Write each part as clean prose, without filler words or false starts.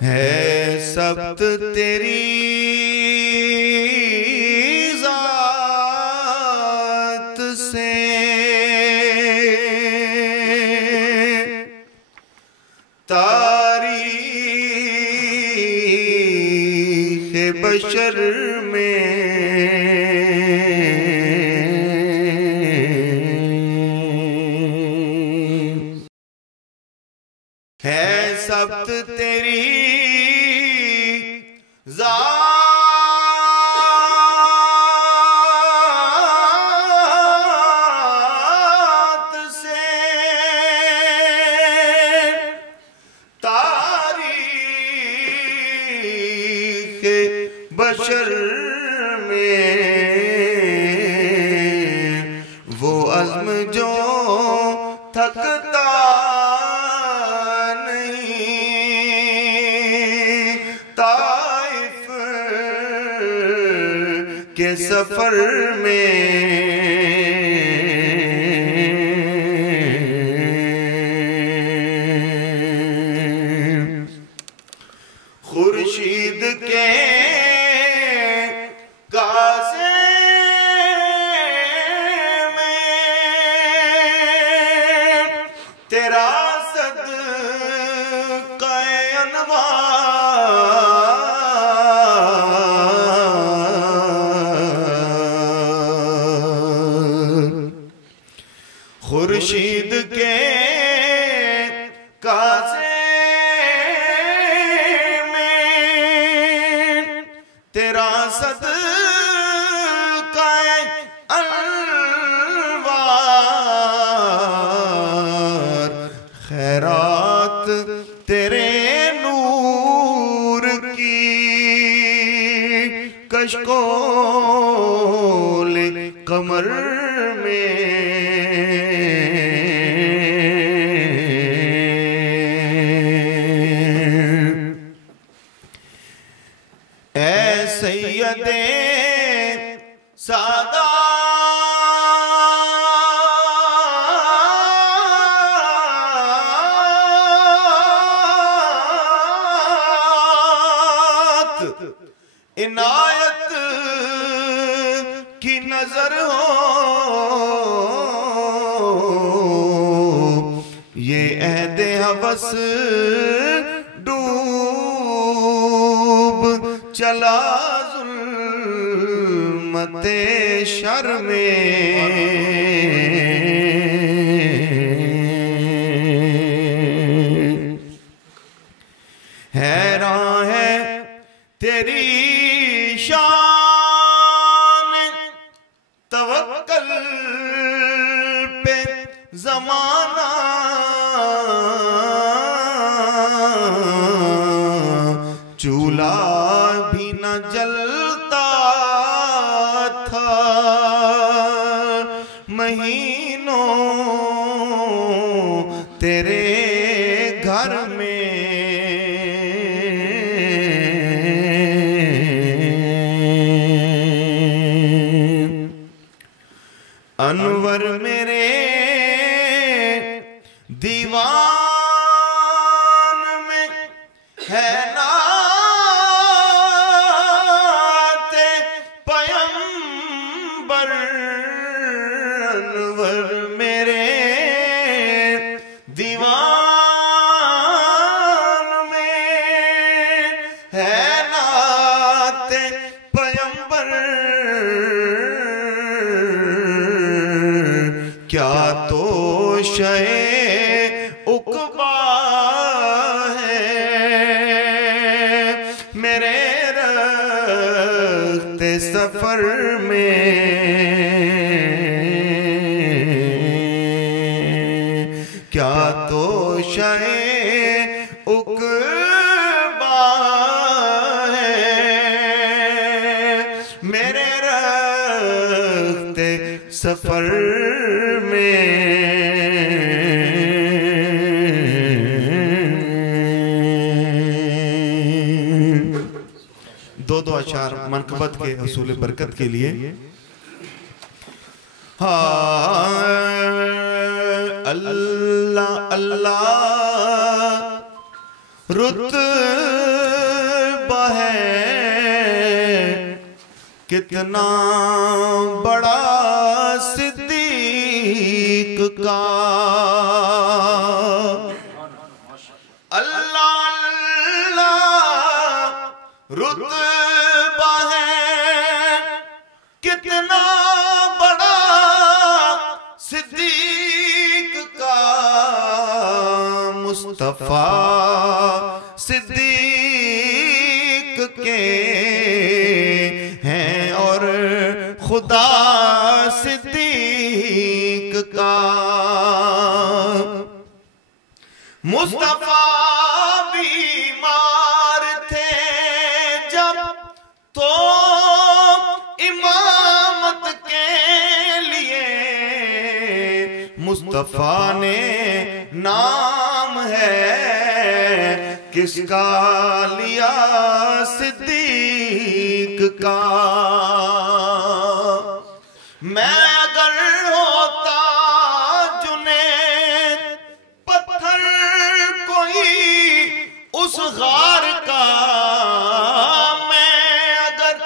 है सब्त तेरी ज़ात से, तारीख़ बशर में है सब्त तेरी ज़ात से, तारीख़ बशर में वो अज़्म जो थकता के सफर में खुर्शीद के काज़े में तेरा सद राज़े में तेरा सदका अनवार, खैरात तेरे नूर की कशकोल कमर में। ऐ सैयदे सादात, इनायत की नजर हो ये अहदे हवस डूब चला ज़ुल्मते शर में। हैरान है तेरी शान, तवक्कल पे ज़माना चूल्हा भी न जलता था महीनों तेरे घर में। अनवर मेरे दीवान में है नाते पैगंबर, अनवर मेरे दीवान में है नाते पैगंबर। क्या तो शे उक़बा है मेरे रख़्ते सफर में। क्या तो शे उक़बा है मेरे रख़्ते सफर में। दो अशार मनकबत के हसूल बरकत के लिए। अल्लाह अल्लाह रुतबा है कितना बड़ा सिद्दीक का। अल्लाह अल्लाह रुतबा है कितना बड़ा सिद्दीक का। मुस्तफा सिद्दीक के हैं और खुदा सिद्दीक का। मुस्तफा बीमार थे जब तो इमामत के लिए मुस्तफा ने नाम है किसका लिया सिद्दीक का। मैं अगर होता जुनैद पत्थर कोई उस गार का, मैं अगर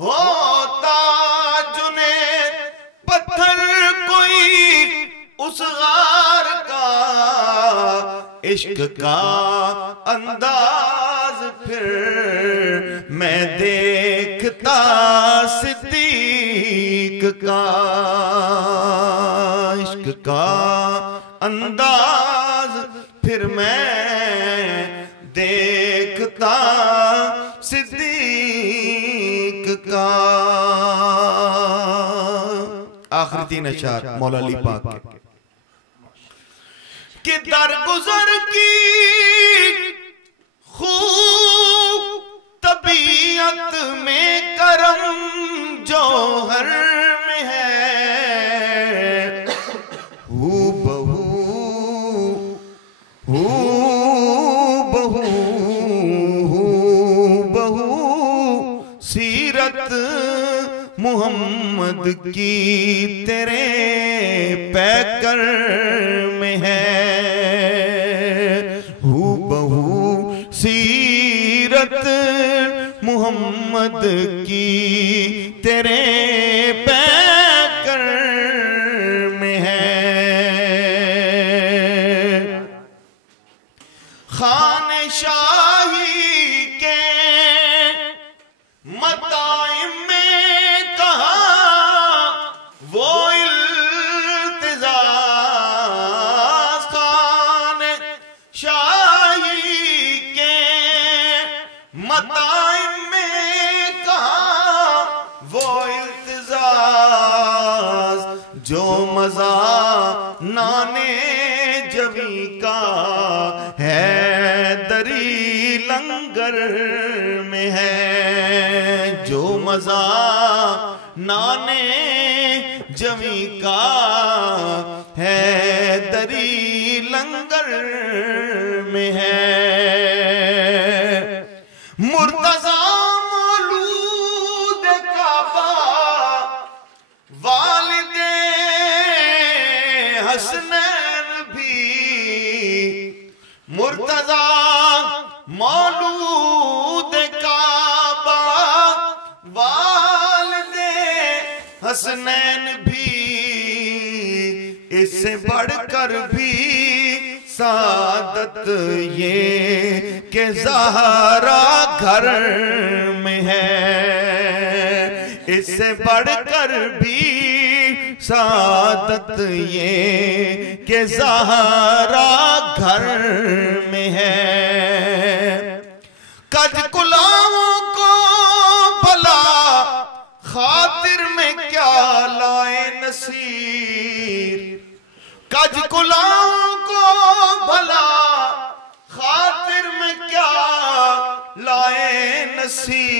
होता जुनैद पत्थर कोई उस गार का, इश्क का अंदाज फिर मैं देखता सिद्दीक का। इश्क का अंदाज नमाज फिर मैं देखता सिद्दीक का। आखिरी 3 अशआर मौला अली पाक कि दरगुजर की खूब तबीयत में करम जौहर में है, हू बहू सीरत मोहम्मद की तेरे पैकर में है, हू बहू सीरत मोहम्मद की तेरे पैकर में है। खाने शाही के मताइम में कहा वो इल्तिजाज, खाने शाही के मताइम में कहा वो इल्तिजाज, जो मजा नाने जबी का है दरी लंगर में है, जो मजा नाने जमी का है दरी लंगर में है। मुर्तजा मौलूद काबा वालिदे हसनैन भी, मुर्तजा मौलूद काबा वालिदे हसनैन भी, इससे बढ़कर भी सादत ये के ज़हरा घर में है, इससे बढ़कर भी सादत ये के ज़हरा घर में है। कज कुलाओं को भला खातिर में क्या लाए नसीर, कज कुलाओं को भला खातिर में क्या लाए नसीर,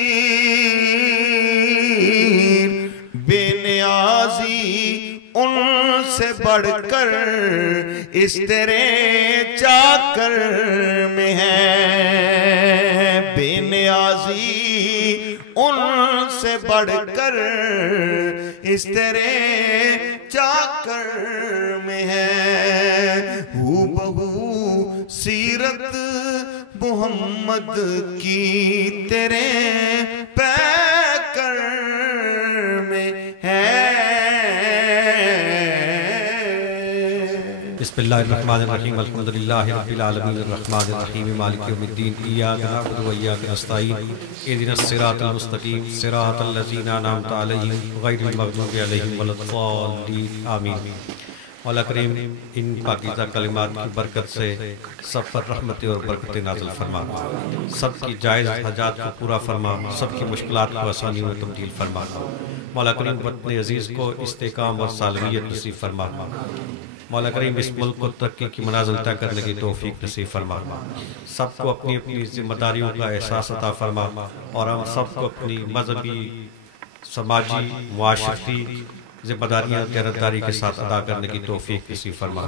बेनियाजी उनसे बढ़कर इस तेरे चाकर में है, बेनियाजी उनसे बढ़कर इस तेरे चाकर में है, हू बहू सीरत मोहम्मद की तेरे पैकर में है। बिस्मिल्लाहिर्रहमानिर्रहीम अल्हम्दुलिल्लाहि रब्बिल आलमीन अर्रहमानिर्रहीम मालिकि यौमिद्दीन इय्याका नअबुदु व इय्याका नस्तईन इहदिनस सिरातल मुस्तकीम सिरातल लज़ीना अनअमता अलैहिम गैरिल मग़ज़ूबि अलैहिम वलद्दाल्लीन आमीन। मौला करीम इन पाकीज़ा कलिमात की बरकत से सब पर रहमतें और बरकतें नाज़िल फरमा, सबकी जायज़ हाजात को पूरा फरमा, सबकी मुश्किलात को आसानी में तब्दील फरमा। मौला करीम वतन अज़ीज़ को इस्तेकाम और सालमियत नसीब फरमा। मौला करीम इस मुल्क को तरक्की की मनाज़िल तय करने की तौफीक नसीब फरमा। सबको अपनी अपनी जिम्मेदारियों का एहसास अता फरमा और हम सबको अपनी मजहबी, समाजी, मुआशरती जिम्मेदारियाँ गैरतदारी के साथ अदा करने की तौफीक नसीब फरमा।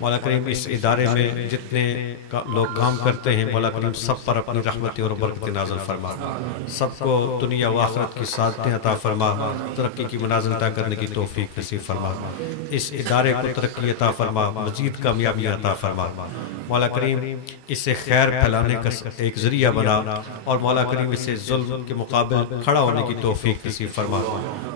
मौला करीम इस इदारे में जितने लोग काम करते हैं मौला करीम सब पर अपनी रहमतें और बरकतें नाज़िल फरमा, सबको दुनिया व आखिरत की सादतें अता फरमा, तरक्की की मनाज़िल तय करने की तौफीक नसीब फरमा। इस इदारे को तरक्की अता फरमा, मज़ीद कामयाबी अता फरमा। मौला करीम इससे खैर फैलाने का एक ज़रिया बना और मौला करीम इससे जुल्म के मुकाबले खड़ा होने की तौफीक नसीब फरमा।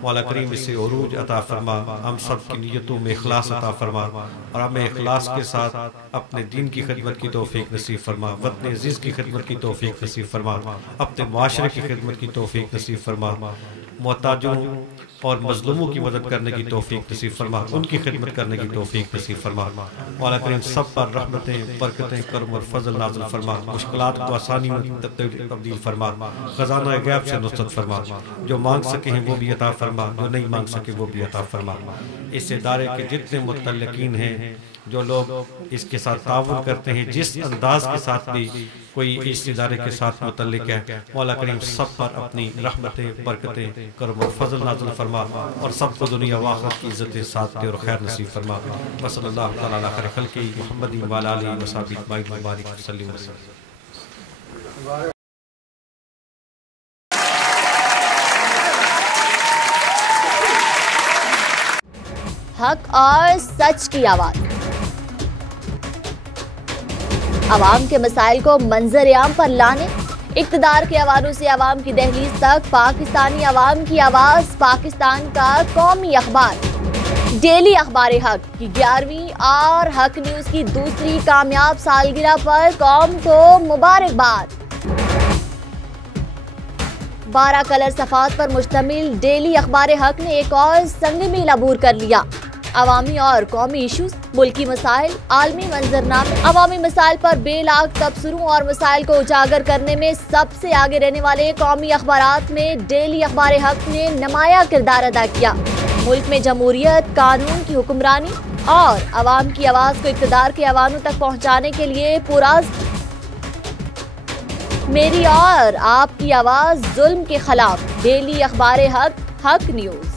मौला करीम इससे उरूज अता फरमा, हम सब की नीयतों में इखलास अता फरमा और हमें इखलास के साथ अपने दीन की खिदमत की तौफीक नसीब फरमा, वतन अज़ीज़ की खिदमत की तौफीक नसीब फरमा, अपने माशरे की खिदमत की तौफीक नसीब फरमा, मोहताजों और मजलूमों की मदद करने की तौफीक नसीब फरमा, उनकी खिदमत करने की तौफीक नसीब फरमा। मौला करीम सब पर रहमतें, बरकतें, करम और फजल नाज़िल फरमा, मुश्किलात को आसानियों में तब्दील फरमा, खजाना गैब से नुसरत फरमा, जो मांग सके हैं वो भी अता फरमा, जो नहीं मांग सके वो भी अता फरमा। इस इदारे के जितने मुतल्लिकीन हैं, जो लोग इसके साथ ताउन करते हैं, जिस अंदाज के साथ भी कोई इस इदारे के साथ मुतल्लिक है, मौला करीम सब पर अपनी रहमतें, बरकतें, करम और फजल नाज़िल फरमा और सबको दुनिया व आखिरत की इज्जत साथ दे और खैर नसीब फरमा। वसल्लल्लाहु तआला अला खैर खल्क़ी मुहम्मद व अला आलिहि व सहबिहि अजमईन व बारिक वसल्लिम। हक और सच की आवाज, अवाम के मसाइल को मंजर-ए-आम पर लाने, इक़्तिदार के हवालों से अवाम की दहलीज तक पाकिस्तानी अवाम की आवाज, पाकिस्तान का कौमी अखबार डेली अखबार हक की 11वीं और हक न्यूज की दूसरी कामयाब सालगिरह पर कौम को मुबारकबाद। 12 कलर सफ़ात पर मुश्तमिल डेली अखबार हक ने एक और संग मील अबूर कर लिया। अवामी और कौमी इशूज, मुल्की मसाइल, आलमी मंजरनामे, अवामी मसाइल पर बेलाग तबसरों और मसाइल को उजागर करने में सबसे आगे रहने वाले कौमी अखबारात में डेली अखबार हक ने नुमाया किरदार अदा किया। मुल्क में जमहूरियत, कानून की हुक्मरानी और अवाम की आवाज़ को इक़्तिदार के ऐवानों तक पहुँचाने के लिए पुराज मेरी और आपकी आवाज़ जुल्म के खिलाफ डेली अखबार हक, हक न्यूज़।